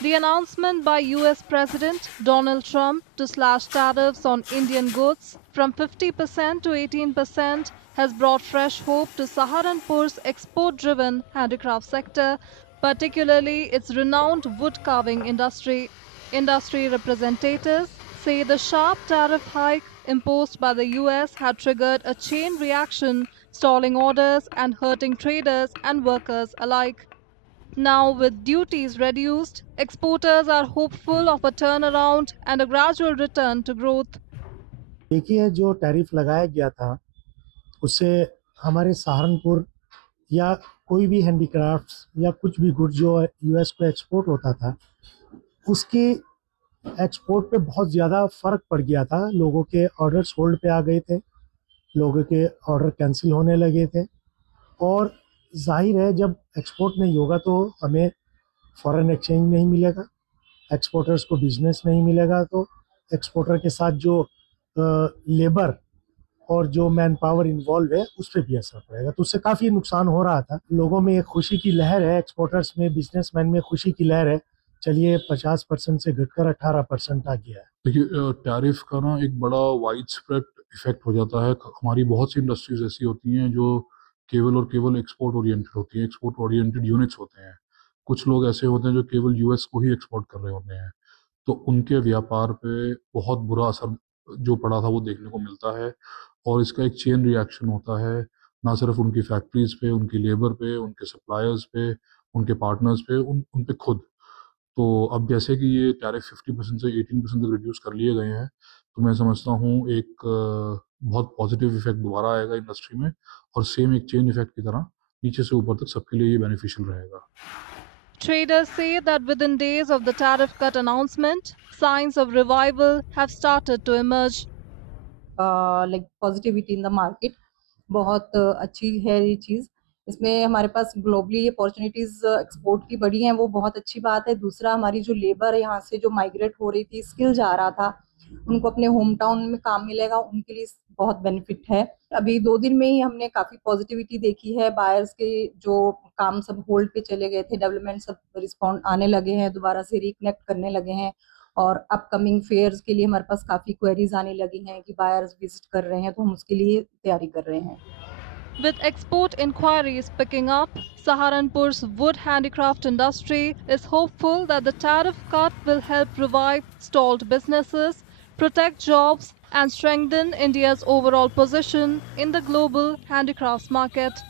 The announcement by US President Donald Trump to slash tariffs on Indian goods from 50% to 18% has brought fresh hope to Saharanpur's export-driven handicraft sector, particularly its renowned wood carving industry. Industry representatives say the sharp tariff hike imposed by the US had triggered a chain reaction, stalling orders and hurting traders and workers alike. Now, with duties reduced, exporters are hopeful of a turnaround and a gradual return to growth. देखिए, जो tariff लगाया गया था उससे हमारे सहारनपुर या कोई भी हैंडीक्राफ्ट्स या कुछ भी गुड्स जो यूएस को एक्सपोर्ट होता था उसकी एक्सपोर्ट पे बहुत ज़्यादा फ़र्क पड़ गया था। लोगों के ऑर्डर्स होल्ड पे आ गए थे, लोगों के ऑर्डर कैंसिल होने लगे थे और जाहिर है जब एक्सपोर्ट नहीं होगा तो हमें फॉरेन एक्सचेंज नहीं मिलेगा, एक्सपोर्टर्स को बिजनेस नहीं मिलेगा, तो एक्सपोर्टर के साथ जो लेबर और जो मैन पावर इन्वॉल्व है उस पर भी असर पड़ेगा। तो उससे काफ़ी नुकसान हो रहा था। लोगों में एक खुशी की लहर है, एक्सपोर्टर्स में, बिजनेसमैन में खुशी की लहर है। चलिए 50% से घटकर 18% आ गया है। देखिए टैरिफ का ना एक बड़ा वाइड स्प्रेड इफेक्ट हो जाता है। हमारी बहुत सी इंडस्ट्रीज ऐसी होती हैं जो केवल और केवल एक्सपोर्ट ओरिएंटेड होती हैं, एक्सपोर्ट ओरिएंटेड यूनिट्स होते हैं। कुछ लोग ऐसे होते हैं जो केवल यूएस को ही एक्सपोर्ट कर रहे होते हैं, तो उनके व्यापार पे बहुत बुरा असर जो पड़ा था वो देखने को मिलता है। और इसका एक चेन रिएक्शन होता है, ना सिर्फ उनकी फैक्ट्रीज पे, उनकी लेबर पे, उनके सप्लायर्स पे, उनके पार्टनर्स पे, उन पे खुद। तो अब जैसे कि ये टैरिफ 50% से 18% तक रिड्यूस कर लिए गए हैं, तो मैं समझता हूँ एक बहुत पॉजिटिव इफेक्ट दोबारा आएगा इंडस्ट्री में, और सेम एक चेन इफेक्ट की तरह नीचे से ऊपर तक सबके लिए ये बेनिफिशियल रहेगा। Traders say that within days of the tariff cut announcement, signs of revival have started to emerge. Like positivity in the market बहुत अच्छी है ये चीज़। इसमें हमारे पास ग्लोबली अपॉर्चुनिटीज़ एक्सपोर्ट की बढ़ी हैं, वो बहुत अच्छी बात है। दूसरा, हमारी जो लेबर यहाँ से जो माइग्रेट हो रही थी, स्किल जा रहा था, उनको अपने होम टाउन में काम मिलेगा, उनके लिए बहुत बेनिफिट है। अभी 2 दिन में ही हमने काफ़ी पॉजिटिविटी देखी है। बायर्स के जो काम सब होल्ड पे चले गए थे, डेवलपमेंट सब रिस्पॉन्ड आने लगे हैं, दोबारा से रिकनेक्ट करने लगे हैं। और अपकमिंग फेयर्स के लिए हमारे पास काफ़ी क्वेरीज आने लगी हैं कि बायर्स विजिट कर रहे हैं, तो हम उसके लिए तैयारी कर रहे हैं। With export inquiries picking up, Saharanpur's wood handicraft industry is hopeful that the tariff cut will help revive stalled businesses, protect jobs, and strengthen India's overall position in the global handicrafts market.